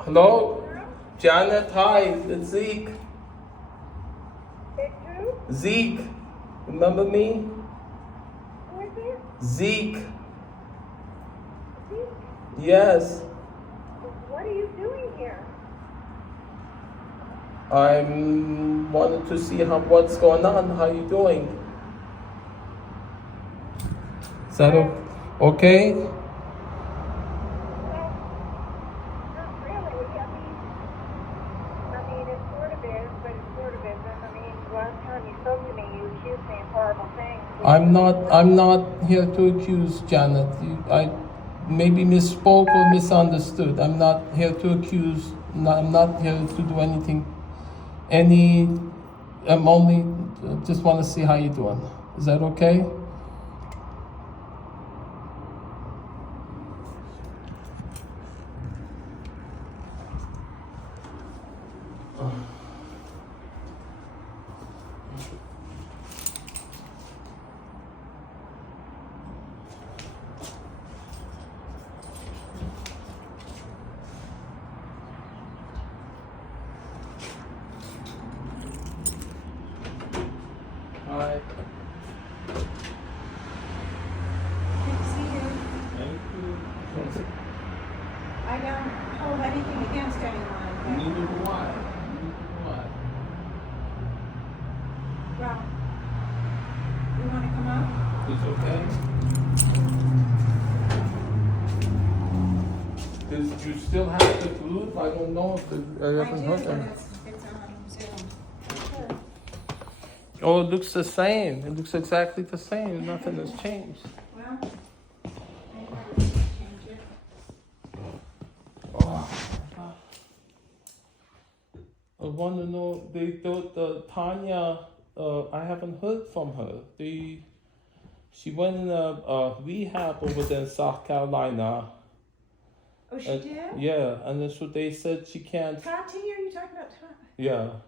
Hello? Janet, hi, it's Zeke. It's who? Zeke, remember me? Who is it? Zeke, Zeke? yes. What are you doing here? I'm wanted to see what's going on, how you doing? Is that okay? Well, not really. It sort of is, but it sort of isn't. Last time you spoke to me, you accused me of horrible things. I'm not here to accuse Janet. I maybe misspoke or misunderstood. I'm not here to accuse, I'm not here to do anything, I'm only, just want to see how you're doing. Is that okay? Hi. Good to see you. Thank you. I don't hold anything against anyone, but, Neither do I. well, you want to come up? It's okay. Does you still have the group? I don't know if I haven't heard but them. it's on Zoom. Oh, it looks the same. It looks exactly the same. Nothing has changed. Well, I never change it. Oh. I want to know. They thought Tanya. I haven't heard from her. She went in a rehab over there in South Carolina. Oh, she did? Yeah, and then so they said she can't. Tati, are you talking about Tati? Yeah.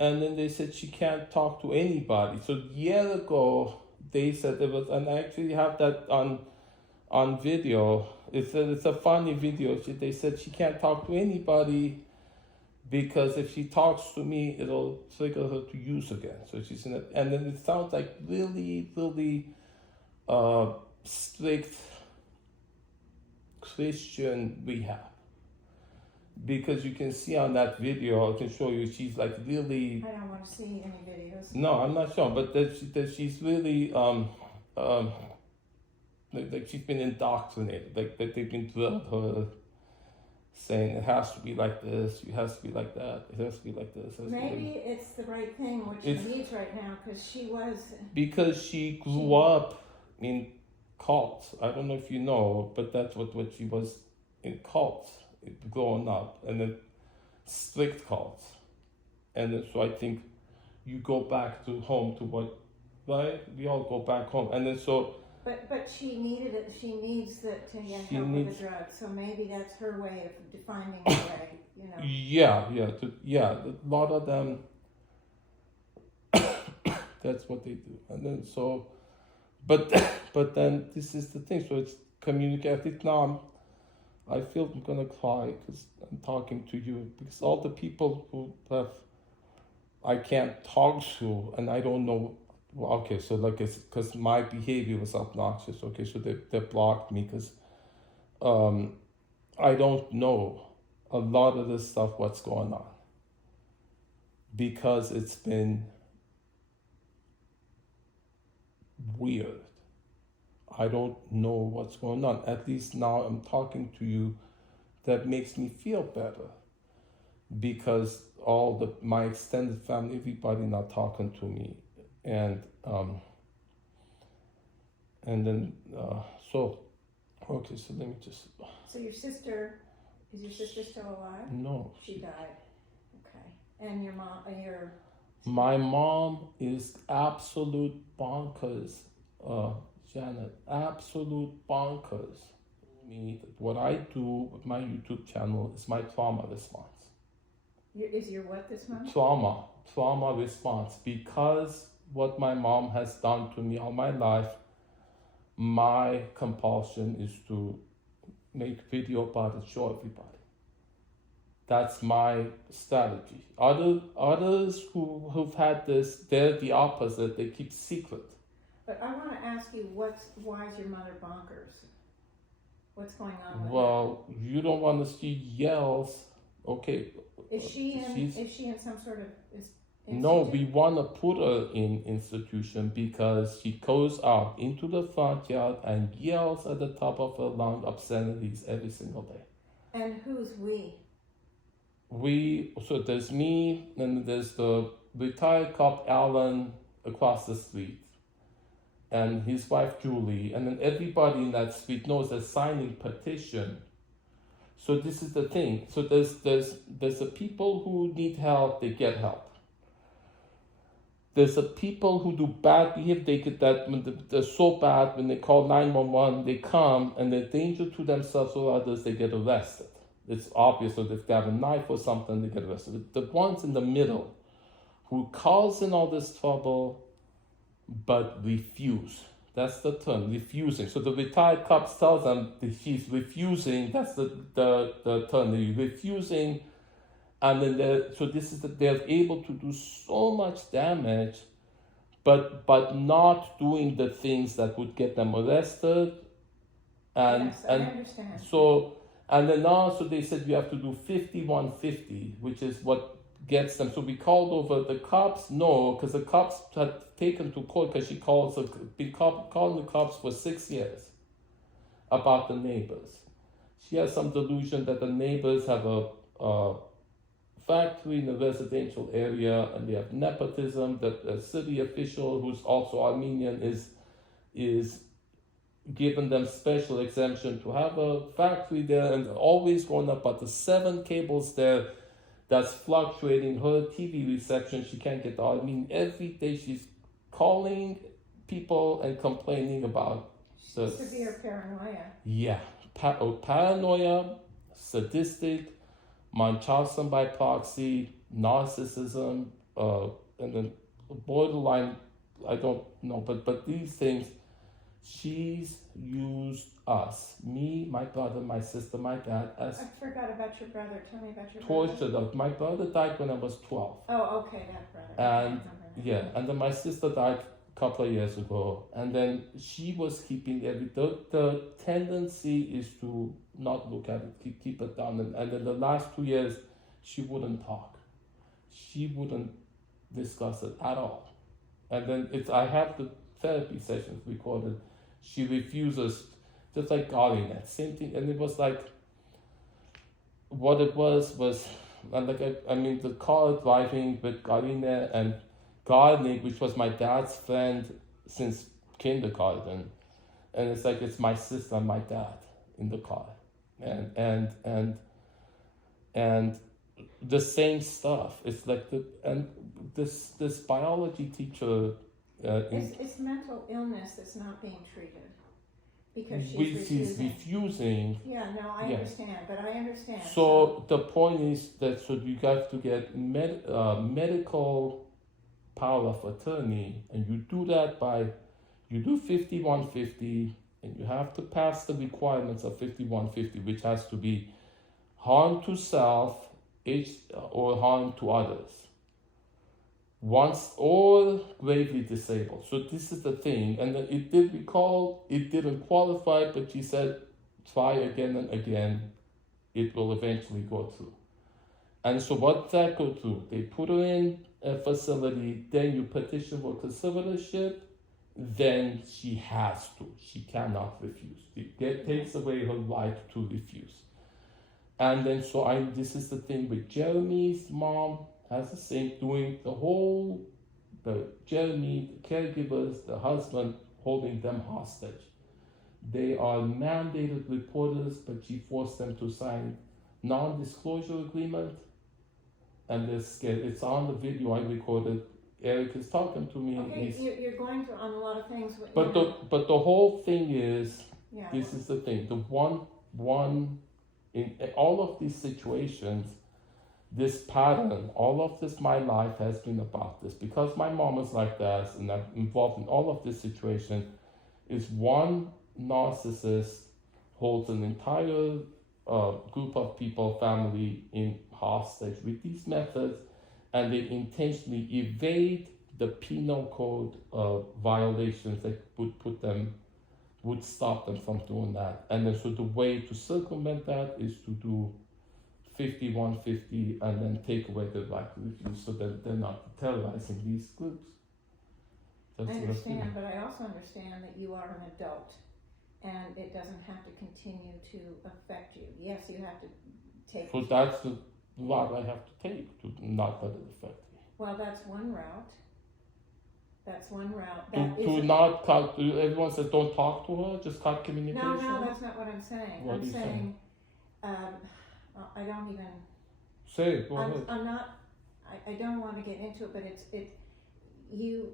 And then they said she can't talk to anybody. So a year ago, they said there was, and I actually have that on video. It's a funny video. They said she can't talk to anybody because if she talks to me, it'll trigger her to use again. So she's in it, and then it sounds like really, really strict Christian rehab. Because you can see on that video, I can show you, she's like really. I don't want to see any videos. No, I'm not sure, but that she's really like she's been indoctrinated, like that they've been drilled her, saying it has to be like this, it has to be like that, it has to be like this. Maybe it's the right thing, what she needs right now, because she grew up in cults. I don't know if you know, but that's what she was in cults growing up, and then strict cults, and then so I think you go back to home to what, right? We all go back home, and then so. But she needed it. She needs to get help with the drugs. So maybe that's her way of defining the way, you know. Yeah. A lot of them. That's what they do, and then so, but then this is the thing. So it's communicated now. I feel I'm gonna cry because I'm talking to you, because all the people who I can't talk to, and I don't know. Well, okay, so like it's because my behavior was obnoxious. Okay, so they blocked me because I don't know a lot of this stuff, what's going on, because it's been weird. I don't know what's going on. At least now I'm talking to you. That makes me feel better, because all my extended family, everybody not talking to me, and then so okay. So let me just. So is your sister still alive? No. She died. Okay. And your mom, My mom is absolute bonkers, Janet. Absolute bonkers. What I do with my YouTube channel is my trauma response. Is your what this month? Trauma response. Because what my mom has done to me all my life, my compulsion is to make video about it, show everybody. That's my strategy. Others who've had this, they're the opposite. They keep secret. But I want to ask you, why is your mother bonkers? What's going on with Well, you don't want to see yells. Okay. her? Is she in some sort of No, institute? we want to put her in institution because she goes out into the front yard and yells at the top of her lung obscenities every single day. And who's we? So there's me, and there's the retired cop Alan across the street, and his wife Julie, and then everybody in that street knows they're signing petition. So this is the thing. So there's the people who need help, they get help. There's the people who do bad behavior, they get that when they're so bad, when they call 911, they come and they're danger to themselves or others, they get arrested. It's obvious that if they have a knife or something, they get arrested. The ones in the middle who causing all this trouble but refuse. That's the term, refusing. So the retired cops tells them that she's refusing, that's the term, they're refusing. And then they're able to do so much damage, but not doing the things that would get them arrested. And Yes, I understand. And then also they said you have to do 5150, which is what gets them. So we called over the cops. No, because the cops had taken to court because been calling the cops for 6 years about the neighbors. She has some delusion that the neighbors have a factory in a residential area and they have nepotism, that a city official who's also Armenian is given them special exemption to have a factory there, and always going up about the 7 cables there that's fluctuating her TV reception. She can't get out. I mean, every day she's calling people and complaining about severe paranoia. Yeah, paranoia, sadistic, Munchausen by proxy, narcissism, and then borderline, I don't know, but these things, she's used us, me, my brother, my sister, my dad, as I forgot about your brother. Tell me about your tortured brother. us. My brother died when I was 12. Oh, okay, that brother. And and then my sister died a couple of years ago, and then she was keeping the tendency is to not look at it, keep it down, and then the last 2 years she wouldn't talk, she wouldn't discuss it at all. And then I have the therapy sessions recorded. She refuses, just like Garlinet, same thing. And it was like, what it was like, the car driving with Garlinet and Garlinet, which was my dad's friend since kindergarten, and it's like it's my sister and my dad in the car, and the same stuff. It's like this biology teacher. It's mental illness that's not being treated because she's refusing. Yeah, no, I understand, but I understand. So the point is that you have to get medical power of attorney, and you do that by you do 5150, and you have to pass the requirements of 5150, which has to be harm to self, or harm to others, once or gravely disabled. So this is the thing, and it didn't qualify, but she said try again and again, it will eventually go through. And so what that go through, they put her in a facility, then you petition for conservatorship, then she has to, she cannot refuse. It takes away her right to refuse. And then this is the thing with Jeremy's mom, has the same, doing Jeremy, the caregivers, the husband, holding them hostage. They are mandated reporters, but she forced them to sign non-disclosure agreement, and they're scared. It's on the video I recorded. Eric is talking to me. Okay, you're going on a lot of things. But the whole thing is, yeah, this is the thing. The one in all of these situations, this pattern, all of this, my life has been about this. Because my mom is like that, and I'm involved in all of this situation, is one narcissist holds an entire group of people, family, in hostage with these methods, and they intentionally evade the penal code violations that would stop them from doing that. And then so the way to circumvent that is to do 5150 and then take away the right to refuse so that they're not terrorizing these groups. That's I what understand, but I also understand that you are an adult and it doesn't have to continue to affect you. Yes, you have to take. So that's the route I have to take to not let it affect me. Well, that's one route. That's one route. To not cut, everyone says don't talk to her, just cut communication. No, that's not what I'm saying. What are I'm you saying, I don't even. Say it, go ahead. I'm not. I don't want to get into it, but you.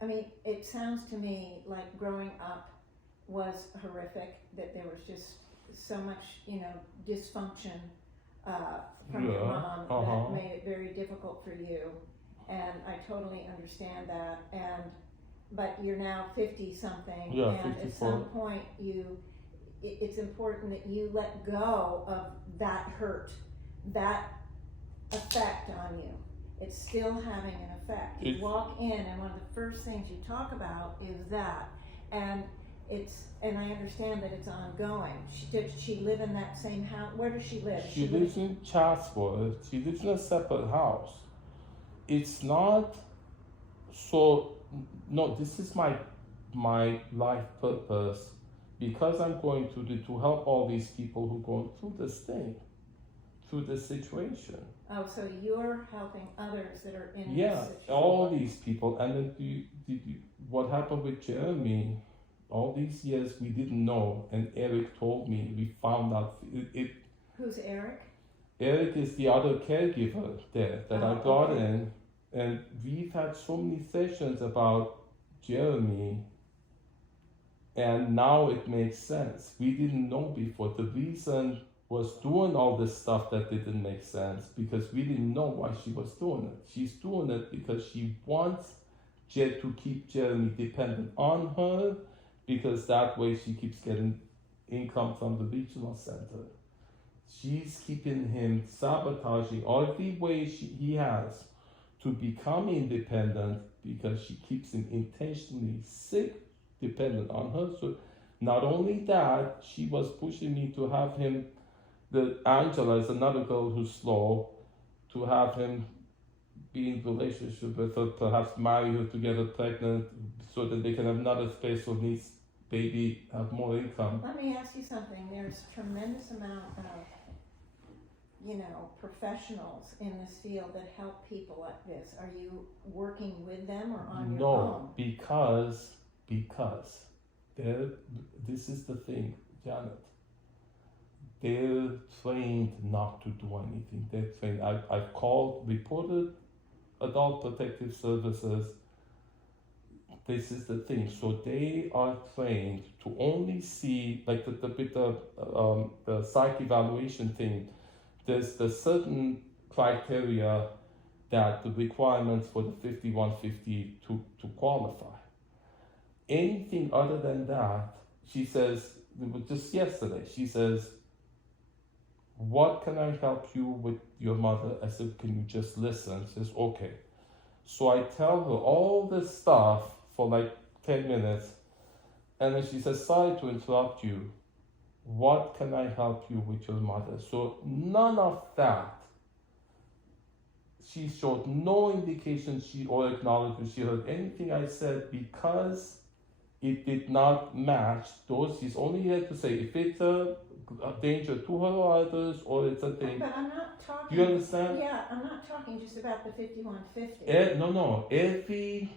I mean, it sounds to me like growing up was horrific, that there was just so much, dysfunction from your mom that made it very difficult for you. And I totally understand that. But you're now 50 something, and 54. At some point it's important that you let go of that hurt, that effect on you. It's still having an effect. You walk in, and one of the first things you talk about is that, and I understand that it's ongoing. Does she live in that same house? Where does she live? She lives in Chatsworth. She lives in a separate house. It's not so. No, this is my life purpose, because I'm going to help all these people who are going through this thing, through this situation. Oh, so you're helping others that are in this situation. Yeah, all these people. And then what happened with Jeremy, all these years we didn't know, and Eric told me, we found out it. Who's Eric? Eric is the other caregiver there that I brought in, and we've had so many sessions about Jeremy, and now it makes sense. We didn't know before. The reason was doing all this stuff that didn't make sense because we didn't know why she was doing it. She's doing it because she wants to keep Jeremy dependent on her, because that way she keeps getting income from the regional center. She's keeping him, sabotaging every way he has to become independent, because she keeps him intentionally sick, dependent on her. So not only that, she was pushing me to have him, Angela is another girl who's slow, to have him be in relationship with her, perhaps marry her to get her pregnant so that they can have another special needs baby, have more income. Let me ask you something. There's tremendous amount of, professionals in this field that help people like this. Are you working with them or on your own? No, because this is the thing, Janet. They're trained not to do anything. They're trained. I've reported Adult Protective Services. This is the thing. So they are trained to only see, like the psych evaluation thing. There's the certain criteria that the requirements for the 5150 to qualify. Anything other than that, she says, just yesterday, she says, what can I help you with your mother? I said, can you just listen? She says, okay. So I tell her all this stuff for like 10 minutes, and then she says, sorry to interrupt you. What can I help you with your mother? So none of that. She showed no indication or acknowledgement she heard anything I said, because it did not match those. She's only here to say if it's a danger to her or others, or it's a thing. But I'm not talking. Do you understand? Yeah, I'm not talking just about the 5150. No. Every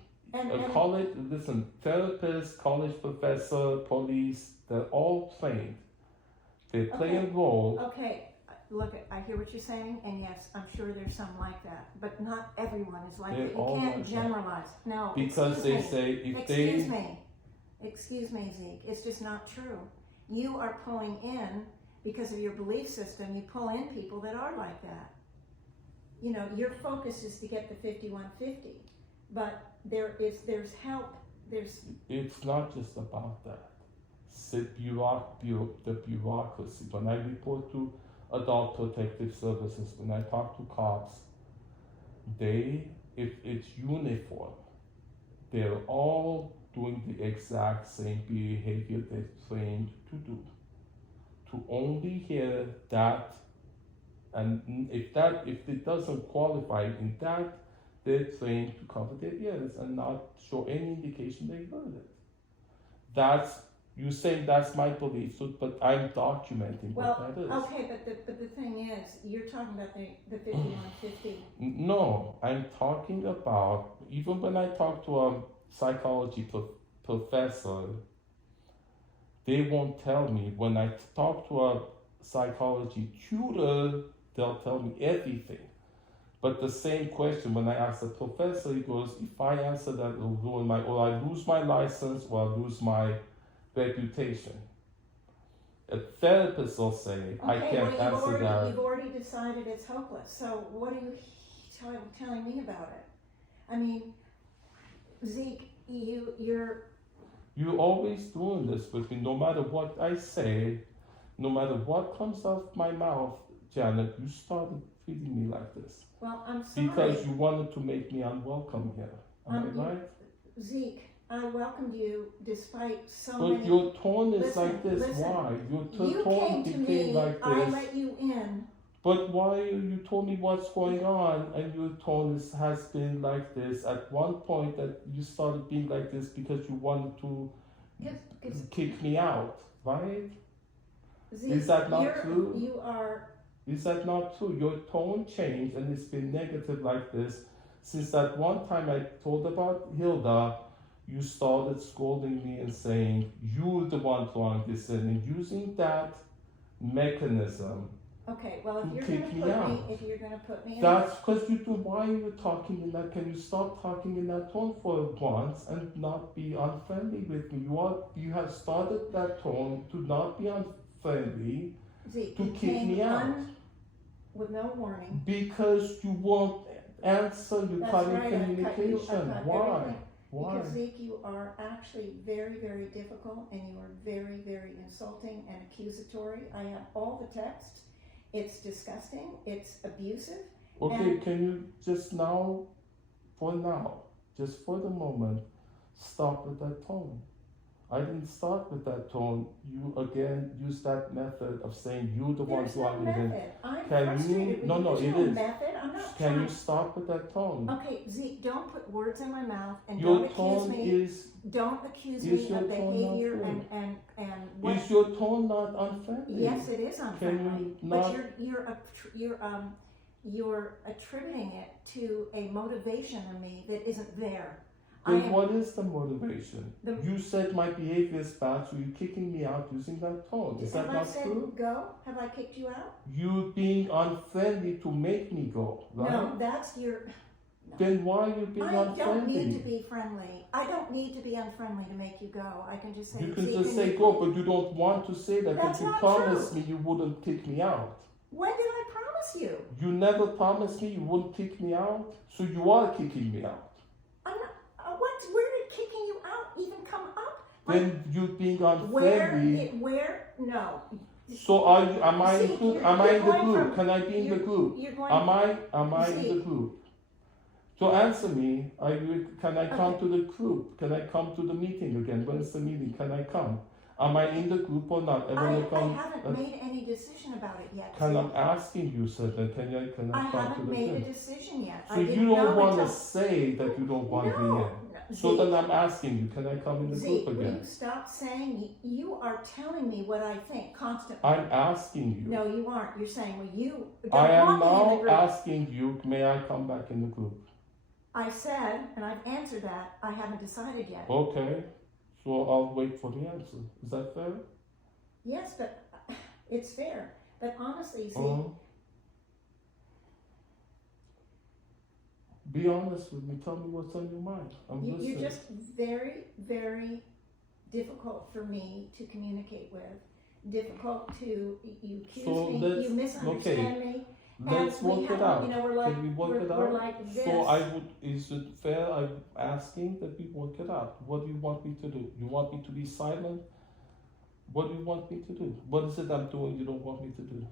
college, listen, therapist, college professor, police, they're all trained. They play a role. Okay, look, I hear what you're saying, and yes, I'm sure there's some like that, but not everyone is like that. You can't generalize. No, because they say if they. Excuse me, Zeke. It's just not true. You are pulling in, because of your belief system, you pull in people that are like that. Your focus is to get the 5150, but there's help. It's not just about that. the bureaucracy. When I report to Adult Protective Services, when I talk to cops, if it's uniform, they're all doing the exact same behavior they're trained to do. To only hear that, and if it doesn't qualify in that, they're trained to cover their ears and not show any indication they heard it. You saying that's my belief, but I'm documenting what that is. Okay, but the thing is, you're talking about the 5150. No, I'm talking about, even when I talk to a psychology professor, they won't tell me. When I talk to a psychology tutor, they'll tell me everything. But the same question, when I ask the professor, he goes, if I answer that, it'll ruin or I lose my license, or I lose my reputation. A therapist will say, I can't answer that. You've already decided it's hopeless. So what are you telling me about it? I mean, Zeke, you're always doing this with me. No matter what I say, no matter what comes out of my mouth, Janet, you started treating me like this. Well, I'm sorry. Because you wanted to make me unwelcome here. Am I right? Zeke, I welcomed you despite so but many... But your tone is listen, like this. Listen. Why? Your you tone came to became me, like this. I let you in. But why? You told me what's going on, and your tone has been like this. At one point that you started being like this because you wanted to kick me out, right? Zeke, is that not true? You are... Is that not true? Your tone changed, and it's been negative like this since that one time I told about Hilda. You started scolding me and saying you're the one wrong this and using that mechanism. Okay, well, if you're going to put me in... That's because you do. Why are you talking in that? Can you stop talking in that tone for once and not be unfriendly with me? You have started that tone to not be unfriendly, Zeke, to kick me out. With no warning. Because you won't answer, you cut in communication. Why? Everything. Why? Because Zeke, you are actually very, very difficult, and you are very, very insulting and accusatory. I have all the text. It's disgusting. It's abusive. Okay, can you just now, just for the moment, stop with that tone? I didn't start with that tone. You again use that method of saying you're the one who I'm frustrated. No, it is. Method. I'm not Can you stop with that tone? Okay, Zeke, don't put words in my mouth and Your don't accuse me. Don't accuse me of behavior and what? Is your tone not unfriendly? Yes, it is unfriendly. But you're attributing it to a motivation in me that isn't there. Then what is the motivation? You said my behavior is bad, so you're kicking me out using that tone. Is that not true? Go? Have I kicked you out? You being unfriendly to make me go, right? No, that's your... No. Then why are you being unfriendly? I don't need to be friendly. I don't need to be unfriendly to make you go. I can just say... You can just say go, but you don't want to say that. That's but you promised me you wouldn't kick me out. When did I promise you? You never promised me you wouldn't kick me out, so you are kicking me out. Where did kicking you out even come up? Then you being unfriendly. No. So am I in the group? Can I be in the group? Am I in the group? So answer me. Can I come to the group? Can I come to the meeting again? When is the meeting? Can I come? Am I in the group or not? I haven't made any decision about it yet. I'm asking you, sir. Then can I come to the I haven't made a decision yet. So you don't want to say that you don't want me in. So then I'm asking you, can I come in the group again? Will you stop saying, you are telling me what I think constantly. I'm asking you. No, you aren't. You're saying, well, you don't I am want me in the now group. asking you, may I come back in the group? I said, and I've answered that, I haven't decided yet. Okay, so I'll wait for the answer. Is that fair? Yes, but it's fair. But honestly, see, be honest with me. Tell me what's on your mind. I'm listening. You're just very, very difficult for me to communicate with. Difficult to, you accuse me, you misunderstand me. Let's work it out. Can we work it out? We're like this. So is it fair? I'm asking that we work it out. What do you want me to do? You want me to be silent What do you want me to do? What is it I'm doing you don't want me to do?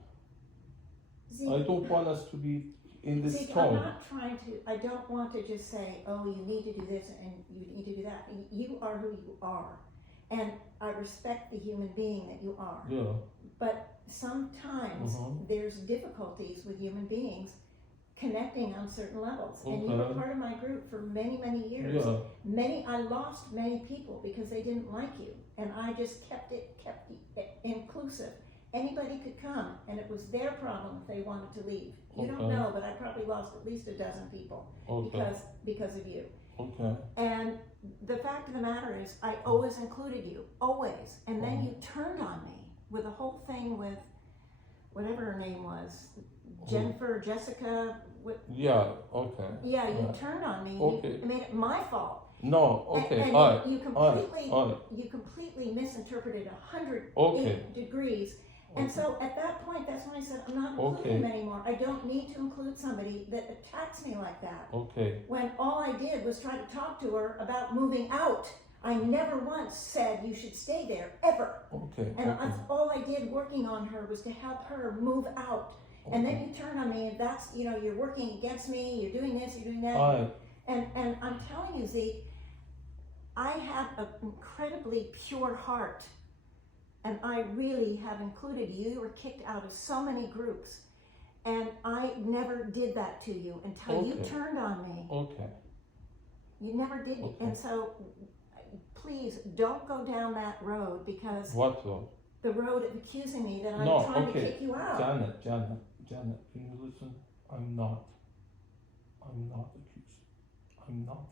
Zeke, I don't want us to be in this Zeke, tone. I'm not trying to, I don't want to just say, oh, you need to do this and you need to do that. You are who you are. And I respect the human being that you are. Yeah. But sometimes there's difficulties with human beings connecting on certain levels. And you were part of my group for many, many years. Yeah. I lost many people because they didn't like you. And I just kept it inclusive. Anybody could come, and it was their problem if they wanted to leave. You don't know, but I probably lost at least a dozen people because of you. Okay. And the fact of the matter is, I always included you, always. And then you turned on me with the whole thing with whatever her name was, Jennifer, Jessica. Yeah. Okay. Yeah, you turned on me. Okay. You made it my fault. No. Okay. And you completely misinterpreted 108 degrees. And so at that point, that's when I said, I'm not including him anymore. I don't need to include somebody that attacks me like that. Okay. When all I did was try to talk to her about moving out. I never once said you should stay there, ever. Okay. And that's all I did working on her was to help her move out. And then you turn on me and that's, you're working against me, you're doing this, you're doing that. And I'm telling you, Zeke, I have an incredibly pure heart. And I really have included you. You were kicked out of so many groups. And I never did that to you until you turned on me. Okay. You never did. And so, please, don't go down that road because... What road? The road of accusing me that I'm trying to kick you out. Janet, can you listen? I'm not accusing. I'm not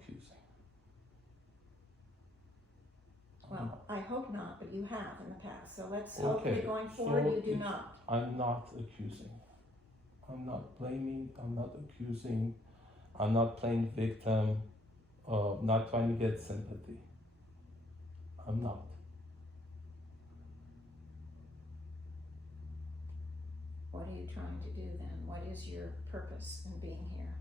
accusing. Well, I hope not, but you have in the past. So let's hope that going forward you do not. I'm not accusing. I'm not blaming. I'm not accusing. I'm not playing victim. Not trying to get sympathy. I'm not. What are you trying to do then? What is your purpose in being here?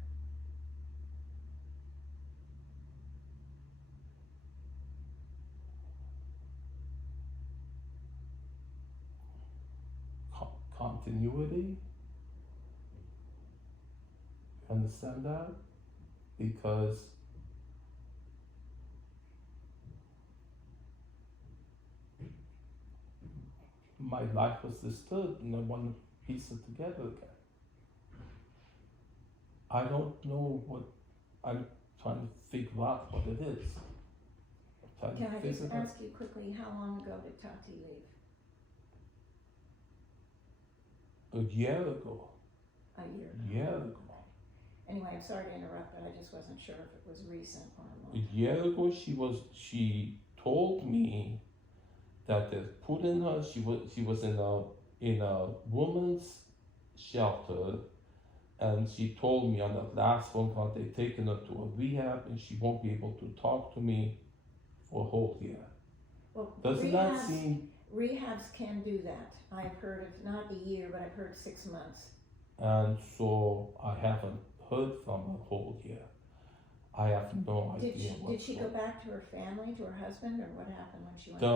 Continuity. Understand that? Because my life was disturbed and I want to piece it together again. I don't know what I'm trying to figure out what it is. Can I just ask you quickly, how long ago did Tati leave? A year ago. A year ago. Year ago. Anyway, I'm sorry to interrupt, but I just wasn't sure if it was recent or not. A year ago, she told me that they put in her. She was in a woman's shelter, and she told me on the last phone call they've taken her to a rehab, and she won't be able to talk to me for a whole year. Well, doesn't that seem? Rehabs can do that. I've heard of not a year, but I've heard 6 months. And so I haven't heard from her whole year. I have no idea. Did she go back to her family, to her husband, or what happened when she went back?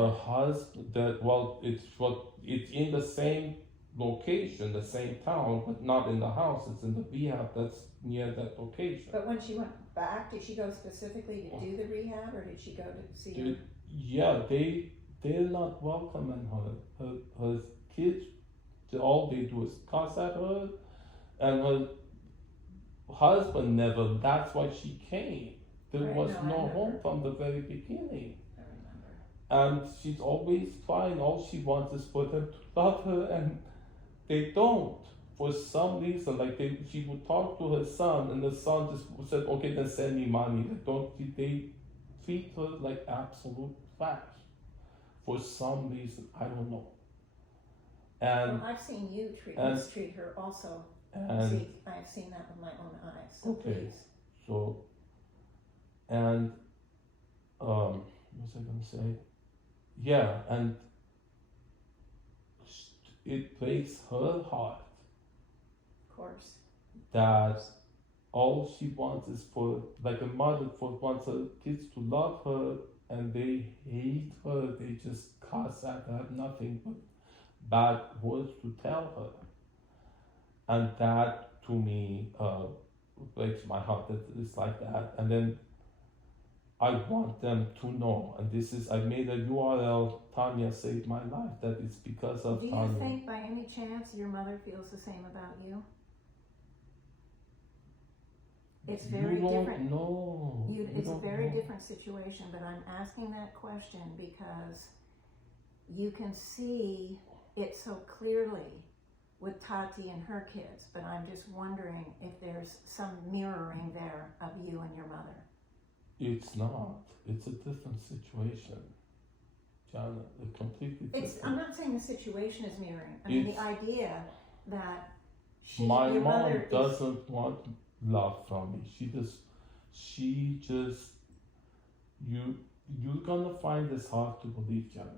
It's in the same location, the same town, but not in the house. It's in the rehab that's near that location. But when she went back, did she go specifically to do the rehab, or did she go to see her? Yeah, they're not welcoming her. Her kids, all they do is cuss at her, and her husband never. That's why she came. There was no home from the very beginning. I remember. And she's always trying. All she wants is for them to love her, and they don't. For some reason, she would talk to her son, and the son just said, "Okay, then send me money." They treat her like absolute trash. For some reason, I don't know. And I've seen you mistreat her also. See, I've seen that with my own eyes. So please. So, and what was I going to say? Yeah, and it breaks her heart. Of course. That all she wants is for, like a mother, wants her kids to love her and they hate her. They just cuss at her, have nothing but bad words to tell her. And that to me breaks my heart that it's like that. And then I want them to know, and this is, I made a URL, Tanya saved my life, that it's because of Do you Tanya. think by any chance your mother feels the same about you? It's very different. No, It's a very different situation, but I'm asking that question because you can see it so clearly with Tati and her kids, but I'm just wondering if there's some mirroring there of you and your mother. It's not. It's a different situation, Janet. A completely different. I'm not saying the situation is mirroring. I mean the idea that my your mom mother doesn't want love from me. She just you're gonna find this hard to believe, Janet.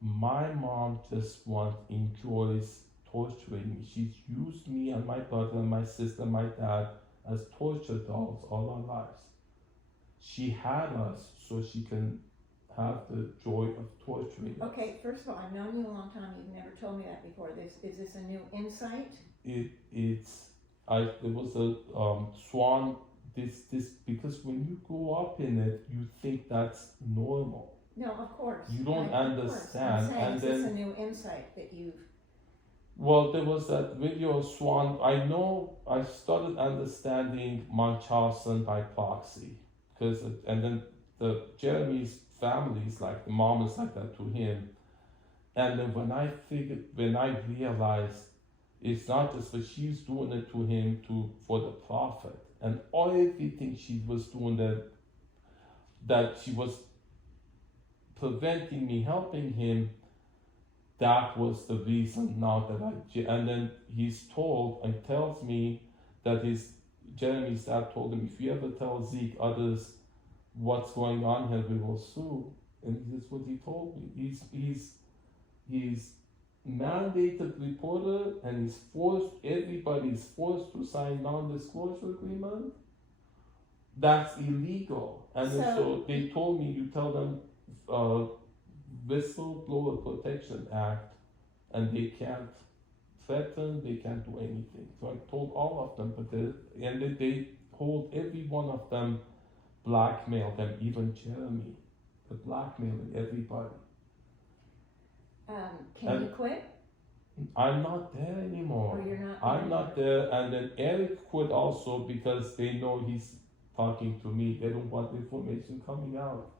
My mom just enjoys torturing me. She's used me and my brother and my sister, my dad as torture dolls all our lives. She had us so she can have the joy of torturing us. Okay, first of all, I've known you a long time. You've never told me that before. Is this a new insight? There was a swan. This because when you grow up in it, you think that's normal. No, of course. You don't understand. I'm saying, and is then this a new insight that you've? well, there was that video of Swan. I know I started understanding Munchausen by proxy, and then Jeremy's family is like, the mom is like that to him, and then when I realized it's not just that she's doing it to him for the profit, and everything she was doing that she was preventing me helping him. That was the reason now that and then he's told and tells me that Jeremy's dad told him, if you ever tell Zeke others what's going on here, we will sue. And this is what he told me. He's mandated reporter, and everybody's forced to sign non-disclosure agreement. That's illegal. And so they told me, you tell them Whistleblower Protection Act, and they can't threaten, they can't do anything. So I told all of them, and they hold every one of them, blackmail them, even Jeremy, they're blackmailing everybody. Can you quit? I'm not there anymore. Or you're not? I'm not there, and then Eric quit also because they know he's talking to me. They don't want information coming out.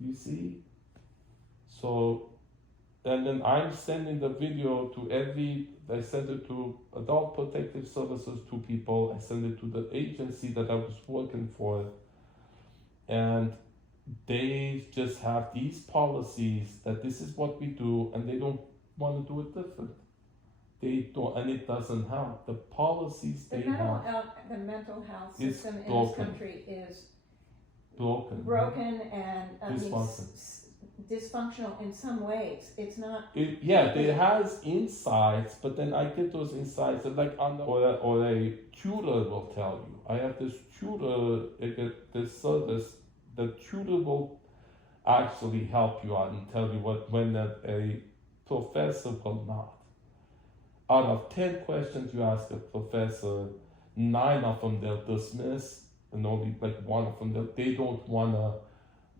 You see? So, and then I'm sending the video to I send it to Adult Protective Services, 2 people. I send it to the agency that I was working for. And they just have these policies that this is what we do, and they don't want to do it different. They don't, and it doesn't help. The policies The mental health system in this country is broken and dysfunctional in some ways. It's not. It has insights, but then I get those insights like or a tutor will tell you. I have this tutor, this service. The tutor will actually help you out and tell you when a professor will not. Out of 10 questions you ask a professor, 9 of them they'll dismiss, and only like 1 of them they don't want to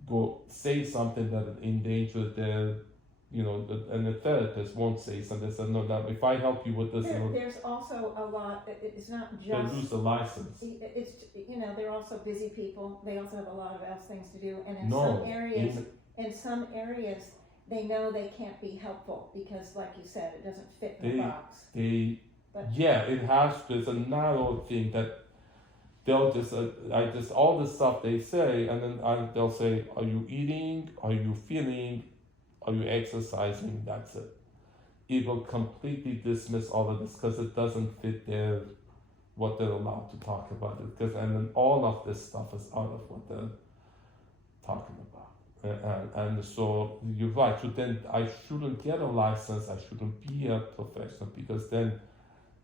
go say something that endanger their, and the therapist won't say something. They said, no, if I help you with this, there's also a lot. It's not just. They lose the license. It's they're also busy people. They also have a lot of else things to do, and in some areas, they know they can't be helpful because, like you said, it doesn't fit in the box. It has. There's a narrow thing that. They'll just all the stuff they say, and then they'll say, are you eating? Are you feeling? Are you exercising? That's it. It will completely dismiss all of this because it doesn't fit what they're allowed to talk about. And then all of this stuff is out of what they're talking about. And so you're right. So then I shouldn't get a license. I shouldn't be a professional because then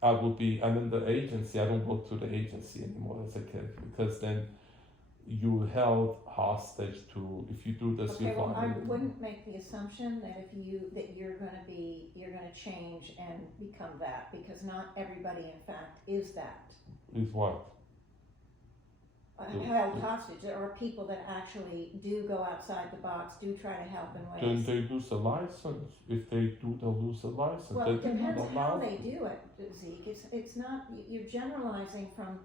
I will be, I'm in the agency, I don't work through the agency anymore as a kid because then you held hostage to, if you do this, Okay, you're well, I violating. wouldn't make the assumption that you're gonna change and become that, because not everybody in fact is that. Is what? Held hostage. There are people that actually do go outside the box, do try to help in Then ways. they lose a license. If they do, they'll lose a license. Well, They're it depends not how allowed they to. do it, Zeke. It's not, you're generalizing from.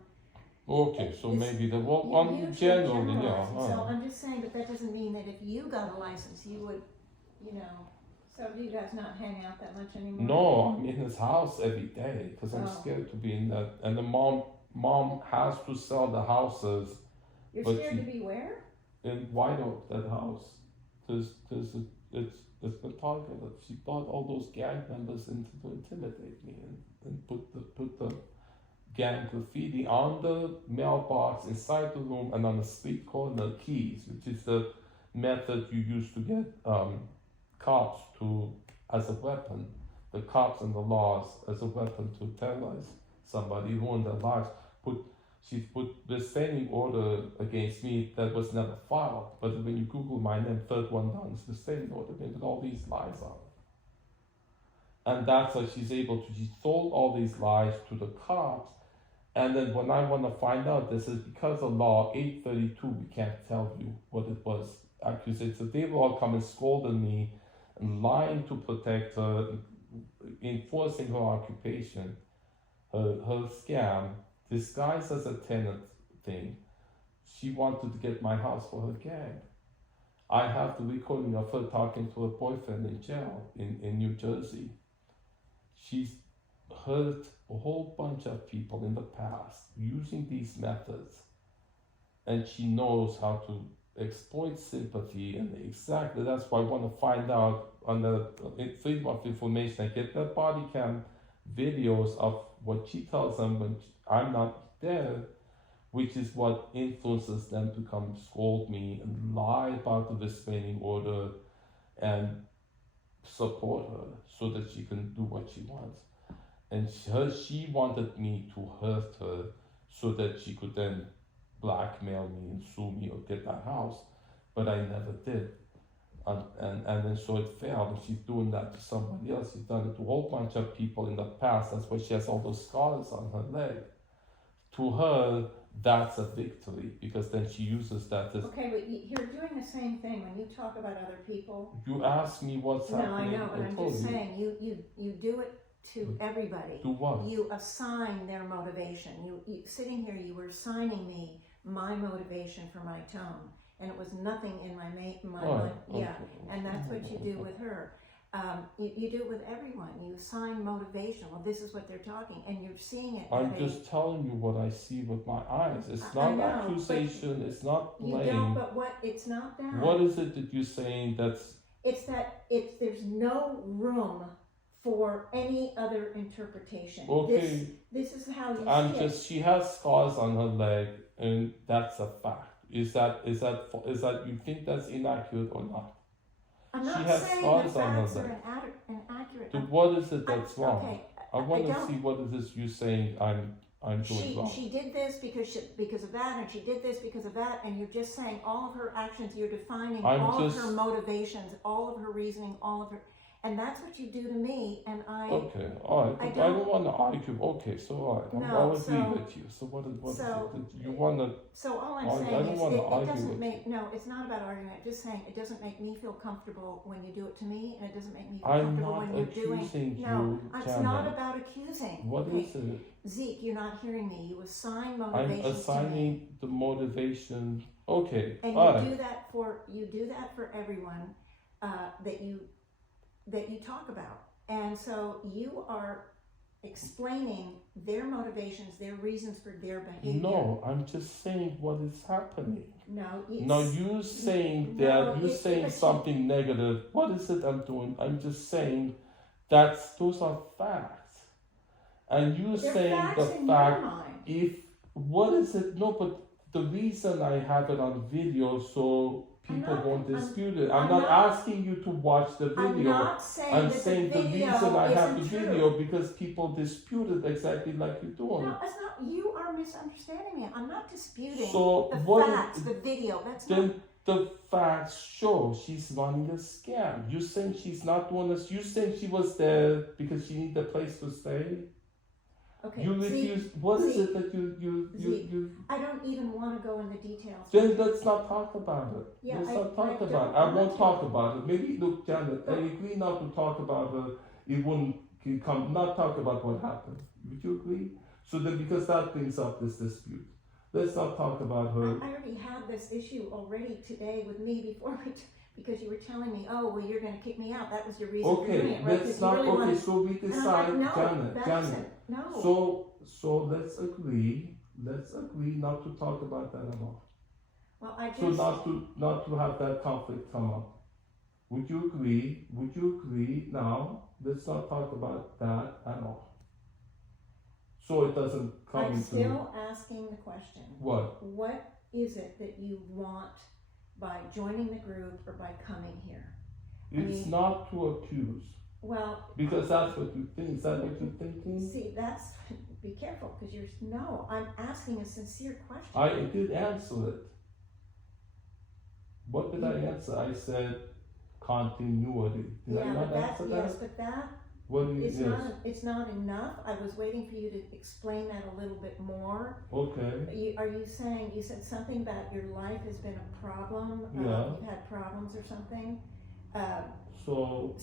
Okay, so It's- maybe the you're on usually generally, yeah. generalizing. So I'm just saying, but that doesn't mean that if you got a license, you would, so do you guys not hang out that much anymore? No, I'm in his house every day because I'm Oh. scared to be in that. And the mom has to sell the houses. You're But scared she- to be where? In White Oak, that house, it's been targeted. She brought all those gang members in to intimidate me and put the gang graffiti on the mailbox inside the room and on the street corner keys, which is the method you use to get cops to as a weapon. The cops and the laws as a weapon to terrorize somebody, ruin their lives. She put restraining order against me that was never filed. But when you Google my name, third one down is restraining order with all these lies on it. And that's how she's able to, she told all these lies to the cops. And then when I want to find out, this is because of law 832, we can't tell you what it was accused. So they were all coming scolding me and lying to protect her, enforcing her occupation, her scam, disguised as a tenant thing. She wanted to get my house for her gang. I have the recording of her talking to her boyfriend in jail in New Jersey. She's hurt a whole bunch of people in the past using these methods. And she knows how to exploit sympathy, and exactly that's why I want to find out on the Freedom of Information. I get the body cam videos of what she tells them when I'm not there, which is what influences them to come scold me and lie about the restraining order and support her so that she can do what she wants. And she wanted me to hurt her so that she could then blackmail me and sue me or get that house, but I never did. And then so it failed, and she's doing that to somebody else. She's done it to a whole bunch of people in the past. That's why she has all those scars on her leg. To her, that's a victory, because then she uses that as... Okay, but you're doing the same thing when you talk about other people. You ask me what's happening. No, I know, but I'm just saying, you do it to everybody. Do what? You assign their motivation. You sitting here, you were assigning me my motivation for my tone, and it was nothing in my mind. Yeah, and that's what you do with her. You do it with everyone. You assign motivation. Well, this is what they're talking, and you're seeing it. I'm just telling you what I see with my eyes. It's I not know, accusation. It's not You blame. don't. But what? It's not that. What is it that you're saying that's... It's that there's no room for any other interpretation. Okay. This is how you I'm see just... She has scars on her leg, and that's a fact. Is that you think that's inaccurate or not? I'm She not has saying scars the on her facts are leg. inaccurate. So what is it that's wrong? Okay, I want to don't- see what it is you saying I'm doing wrong. She did this because of that, and she did this because of that, and you're just saying all of her actions. You're defining all of her motivations, all of her reasoning, all of her, and that's what you do to me. And Okay, all right. I don't want to argue. Okay, so all right. I'll agree with you. So what is it that you want to... So all I'm I saying don't is wanna it argue doesn't with make, no, it's not about arguing. I'm just saying it doesn't make me feel comfortable when you do it to me, and it doesn't make me feel I'm comfortable not when you're doing. accusing No, you, it's not Janet. about accusing. What Okay, is it? Zeke, you're not hearing me. You assign I'm motivations to me. assigning the motivation. Okay, And all you right. do that for everyone that you talk about. And so you are explaining their motivations, their reasons for their behavior. No, I'm just saying what is happening. No, Now you saying that, you saying something negative. What is it I'm doing? I'm just saying those are facts. And you saying the fact, if, what is it? No, but the reason I have it on video so people won't dispute it. I'm I'm not not- asking you to watch the I'm video. not saying I'm that saying the the video reason I have the isn't true. video because people dispute it exactly like you're doing. No, it's not. You are misunderstanding me. I'm not disputing So the what facts, the video. That's not. then the facts show she's running a scam. You saying she's not doing this? You saying she was there because she needed a place to stay? Okay. You see, refuse. What is see, it that you? I don't even want to go into details. Then let's not talk about it. Yeah, let's I not talk don't about it. I want won't to. talk about it. Maybe look, Janet, I agree not to talk about it. It wouldn't come. Not talk about what happened. Would you agree? So then, because that brings up this dispute, let's not talk about her. I already had this issue already today with me before because you were telling me, oh, well, you're going to kick me out. That was your reason for doing Okay, it, right? 'Cause let's you not. really Okay, wanted- so we And I'm decide, like, no, Janet. Janet. No. So let's agree. Let's agree not to talk about that at all. Well, I just. So not to have that conflict come up. Would you agree? Would you agree now? Let's not talk about that at all. So it doesn't come I'm into still asking the question. what? What is it that you want by joining the group or by coming here? It's not to accuse. Well, Because that's what you think. Is that what you're thinking? see, that's, be careful, because no, I'm asking a sincere question. I did answer it. What did I answer? I said continuity. Did I Yeah, not but answer that? yes, but that What do you is yes. it's not enough. I was waiting for you to explain that a little bit more. Okay. Are you saying, you said something about your life has been a problem? Yeah. You've had problems or something? So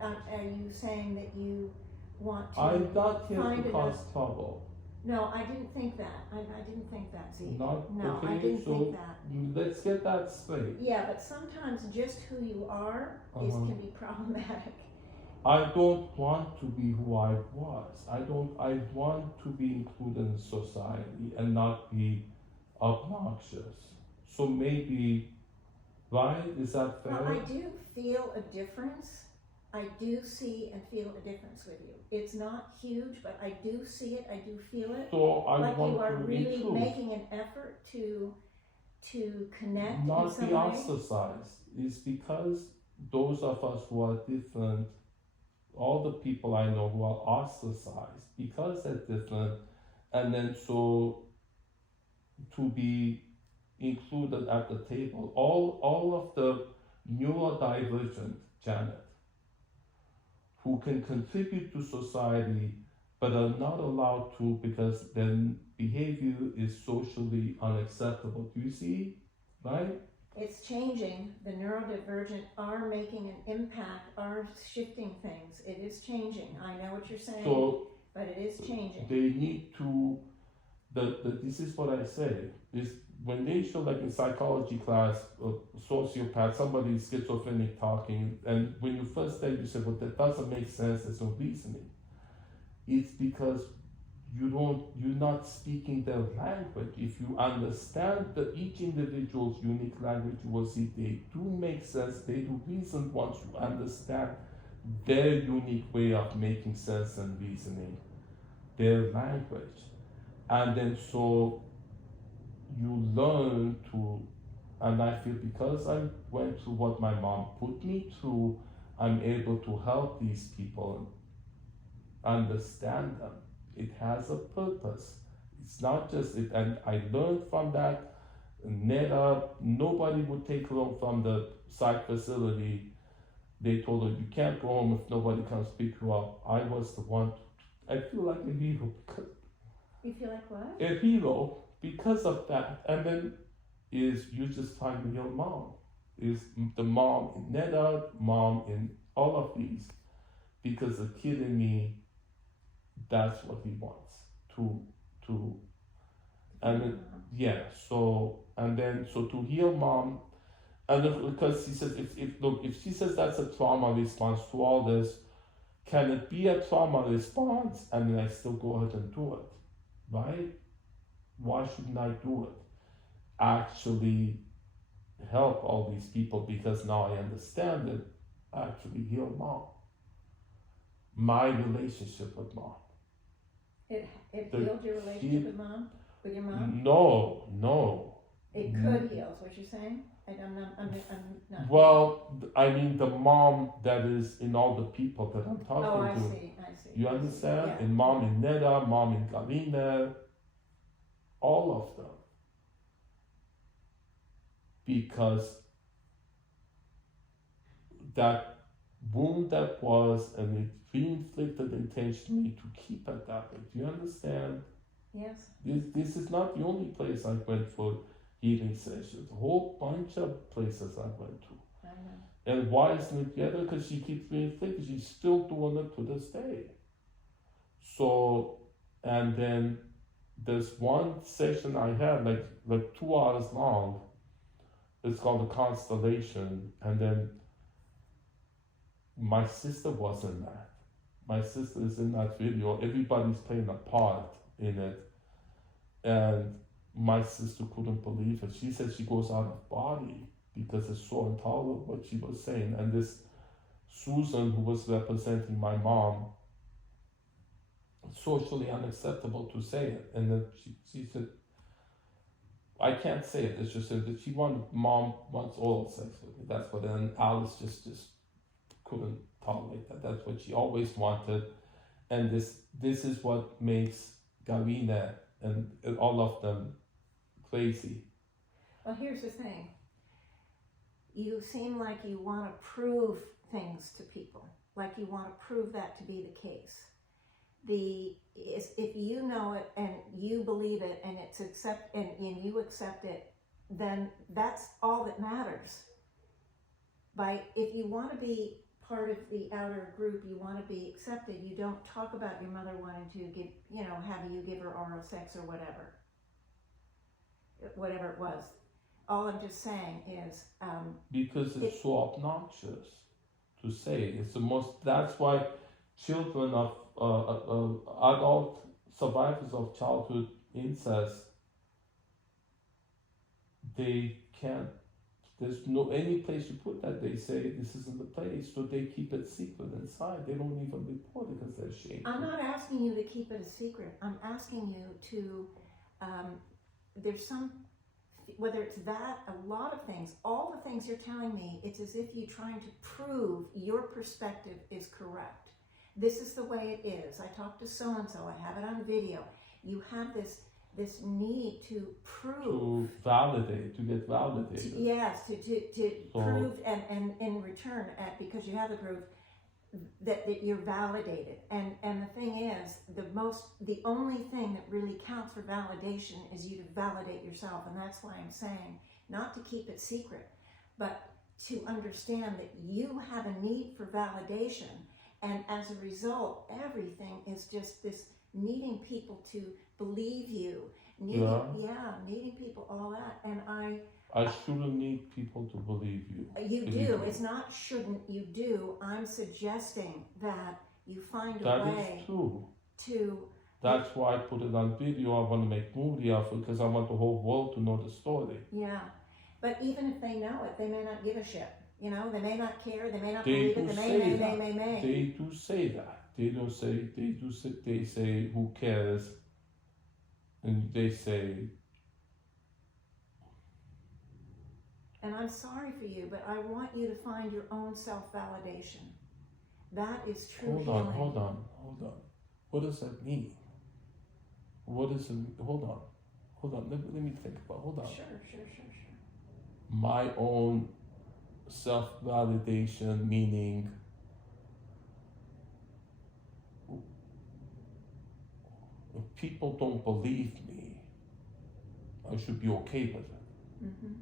Are you saying that you want to I'm not here find to it cause trouble. No, I didn't think that. I didn't think that, Zeke. Not No, okay. I didn't so think that. let's get that straight. Yeah, but sometimes just who you are can be problematic. I don't want to be who I was. I want to be included in society and not be obnoxious. So maybe, right? Is that fair? Well, I do feel a difference. I do see and feel a difference with you. It's not huge, but I do see it. I do feel it. So I like want you are to really include. making an effort to connect in Not some be way. ostracized. It's because those of us who are different, all the people I know who are ostracized because they're different, and then so to be included at the table, all of the neurodivergent, Janet, who can contribute to society but are not allowed to because their behavior is socially unacceptable. Do you see? Right? It's changing. The neurodivergent are making an impact, are shifting things. It is changing. I know what you're saying, So but it is changing. they need to, this is what I say, is when they show like in psychology class, a sociopath, somebody is schizophrenic talking, and when you first say, you say, well, that doesn't make sense, there's no reasoning. It's because you're not speaking their language. If you understand each individual's unique language, you will see they do make sense, they do reason once you understand their unique way of making sense and reasoning, their language. And then so you learn to, and I feel because I went through what my mom put me through, I'm able to help these people and understand them. It has a purpose. It's not just it, and I learned from that. Nobody would take her home from the psych facility. They told her, you can't go home if nobody comes pick you up. I was the one. I feel like a hero. You feel like what? A hero because of that. And then is you just find your mom. Is the mom in Neda, mom in all of these. Because the kid in me, that's what he wants to and then, yeah, so and then so to heal mom, and because he says if she says that's a trauma response to all this, can it be a trauma response and then I still go ahead and do it, right? Why shouldn't I do it? Actually help all these people because now I understand it. Actually heal mom, my relationship with mom. It healed your relationship with your mom? No. It could heal, is what you're saying? And I'm not. Well, I mean the mom that is in all the people that I'm talking Oh, I to. see. You understand? Yeah. And mom in Neda, mom in Galina, all of them. Because that wound that was, and it's re-inflicted intentionally to keep it that way. Do you understand? Yes. This is not the only place I went for healing sessions. A whole bunch of places I went to. I know. And why isn't it together? Because she keeps re-inflicting. She's still doing it to this day. So, and then there's one session I had, like 2 hours long. It's called the Constellation, and then my sister was in that. My sister is in that video. Everybody's playing a part in it, and my sister couldn't believe it. She said she goes out of body because it's so intolerable what she was saying. And this Susan, who was representing my mom, socially unacceptable to say it. And then she said, I can't say it. It's just that she mom wants oral sex with me. That's what. And Alice just couldn't tolerate that. That's what she always wanted. And this is what makes Gavina and all of them crazy. Well, here's the thing. You seem like you want to prove things to people, like you want to prove that to be the case. If you know it and you believe it and and you accept it, then that's all that matters. If you want to be part of the outer group, you want to be accepted, you don't talk about your mother wanting to have you give her oral sex or whatever it was. All I'm just saying is because it's so obnoxious to say. It's the most. That's why children of adult survivors of childhood incest, they can't. There's no any place you put that. They say this isn't the place, so they keep it secret inside. They don't even report it because they're ashamed. I'm not asking you to keep it a secret. I'm asking you to. There's some. Whether it's that, a lot of things, all the things you're telling me, it's as if you're trying to prove your perspective is correct. This is the way it is. I talked to so-and-so, I have it on video. You have this need to prove. To validate, to get validated. Yes, to prove and in return, because you have the proof, that you're validated. And the thing is, the only thing that really counts for validation is you to validate yourself. And that's why I'm saying not to keep it secret, but to understand that you have a need for validation. And as a result, everything is just this needing people to believe you, needing people, all that. And I shouldn't need people to believe you. You do. It's not shouldn't, you do. I'm suggesting that you find a way. That is true. To. That's why I put it on video. I want to make movie of it because I want the whole world to know the story. Yeah. But even if they know it, they may not give a shit. They may not care. They may not believe it. They may. They do say that. They don't say, they say, who cares? And they say, and I'm sorry for you, but I want you to find your own self-validation. That is true healing. Hold on. What does that mean? What is it? Hold on. Let me think about. Hold on. Sure. My own self-validation, meaning if people don't believe me, I should be okay with it. Mm-hmm.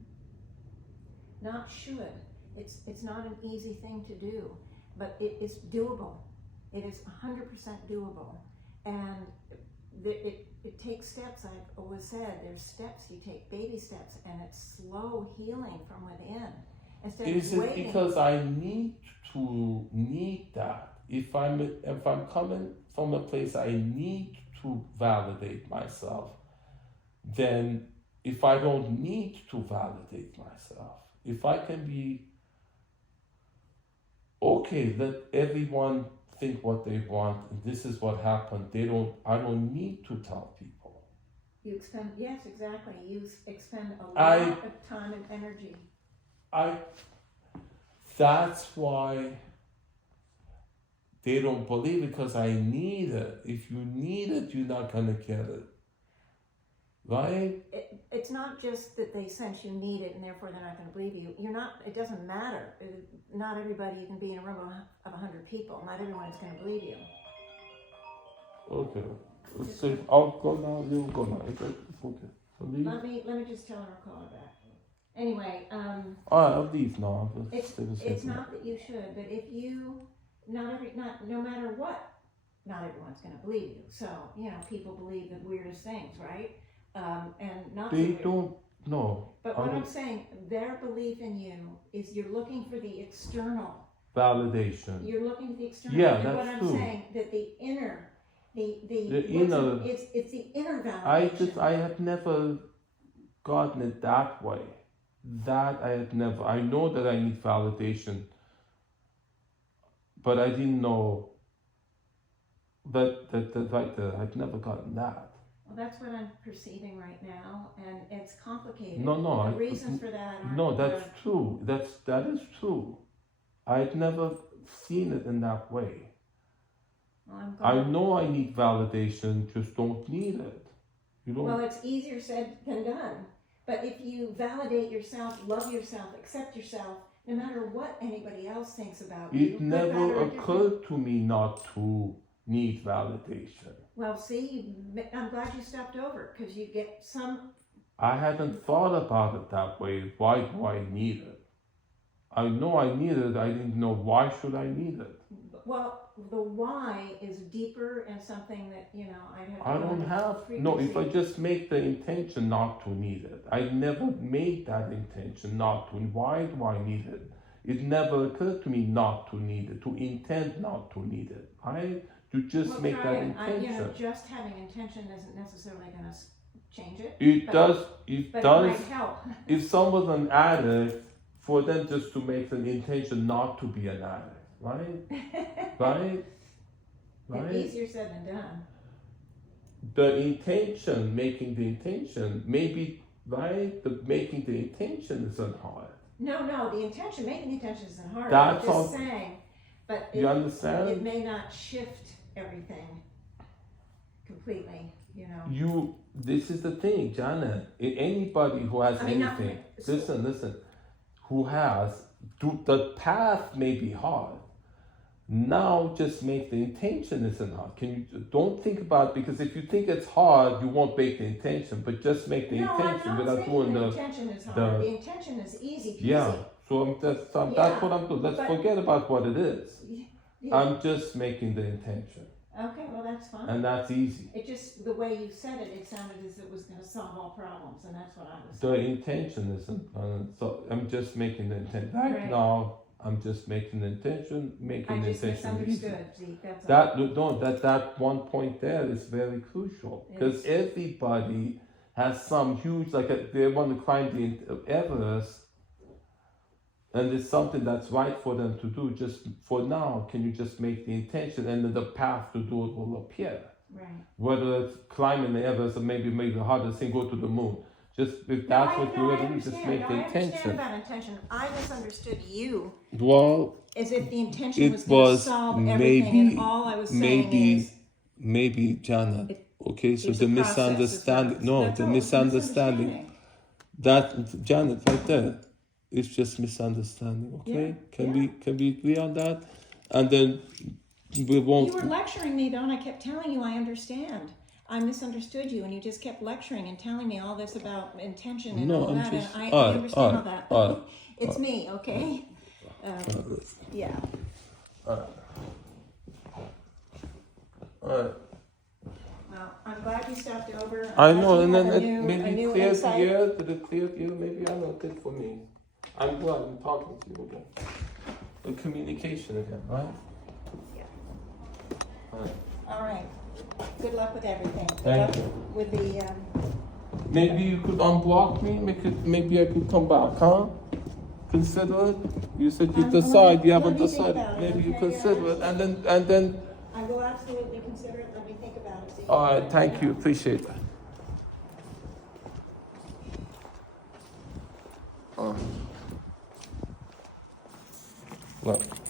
Not should. It's not an easy thing to do, but it is doable. It is 100% doable, and it takes steps. I've always said there's steps. You take baby steps, and it's slow healing from within. Instead Is of it waiting. because I need that? If I'm coming from a place I need to validate myself, then if I don't need to validate myself, if I can be okay, let everyone think what they want, and this is what happened. I don't need to tell people. You expend, yes, exactly. You expend a lot of time and energy. That's why they don't believe it, because I need it. If you need it, you're not gonna get it. Right? It's not just that they sense you need it and therefore they're not going to believe you. It doesn't matter. Not everybody, you can be in a room of 100 people. Not everyone is going to believe you. Okay. So I'll go now, you'll go now. Okay. So leave. Let me just tell her I'll call her back. Anyway, I'll leave now. it's not that you should, but if you, no matter what, not everyone's going to believe you. So, people believe the weirdest things, right? And not They weird. don't know. But what I'm saying, their belief in you is you're looking for the external. Validation. You're looking for the external. Yeah, and that's what I'm true. saying, that the inner, The inner. it's the inner validation. I have never gotten it that way. That I had never. I know that I need validation, but I didn't know that right there. I've never gotten that. Well, that's what I'm perceiving right now, and it's complicated. No. The reasons for that are... No, that's true. That is true. I've never seen it in that way. Well, I know I need validation, just don't need it. You don't. Well, it's easier said than done. But if you validate yourself, love yourself, accept yourself, no matter what anybody else thinks about you... It never occurred to me not to need validation. Well, see, I'm glad you stepped over, because you get some... I hadn't thought about it that way. Why do I need it? I know I need it. I didn't know why should I need it. Well, the why is deeper and something that, I'd have to... I don't have... No, if I just make the intention not to need it. I never made that intention not to. Why do I need it? It never occurred to me not to need it, to intend not to need it. To just make that intention. Just having intention isn't necessarily going to change it. It does. It might help. If someone's an addict, for them just to make an intention not to be an addict, right? Right? It's easier said than done. The intention, making the intention, maybe, right? Making the intention isn't hard. No, the intention, making the intention isn't hard. That's I'm just saying, but you understand? It may not shift everything completely, This is the thing, Janet. Anybody who has anything, listen, who has, the path may be hard. Now just make the intention isn't hard. Don't think about, because if you think it's hard, you won't make the intention, but just make the intention without doing the intention is hard. The intention is easy peasy. Yeah, so that's what I'm doing. Let's forget about what it is. Yeah. I'm just making the intention. Okay, well that's fine. And that's easy. It just, the way you said it, it sounded as if it was going to solve all problems, and that's what I was saying. The intention isn't, so I'm just making the intention. Right now, I'm just making the intention, I just misunderstood, Zeke, that's all. That one point there is very crucial, because everybody has some huge, they want to climb the Everest, and it's something that's right for them to do. Just for now, can you just make the intention, and then the path to do it will appear. Right. Whether it's climbing the Everest or maybe the hardest thing, go to the moon. Just if that's what you want to do, just make the intention. I understand about intention. I misunderstood you. Well, as if the intention was going to solve everything, and all I was saying is maybe Janet. Okay, so the misunderstanding. No, the misunderstanding. That Janet right there. It's just misunderstanding, okay? Can we agree on that? And then we won't... You were lecturing me though, and I kept telling you I understand. I misunderstood you, and you just kept lecturing and telling me all this about intention and all that, and I understand all that. It's me, okay? Yeah. All right. Well, I'm glad you stopped over. I know, and then it maybe cleared the air. Did it clear the air? Maybe I don't think for me. I'm glad I'm talking to you again. The communication again, right? Yeah. All right. Good luck with everything. Thank you. With the... Maybe you could unblock me. Maybe I could come back, huh? Consider it. You said you decide. You haven't decided. Maybe you consider it, and then. I will absolutely consider it. Let me think about it. All right. Thank you. Appreciate that. Look.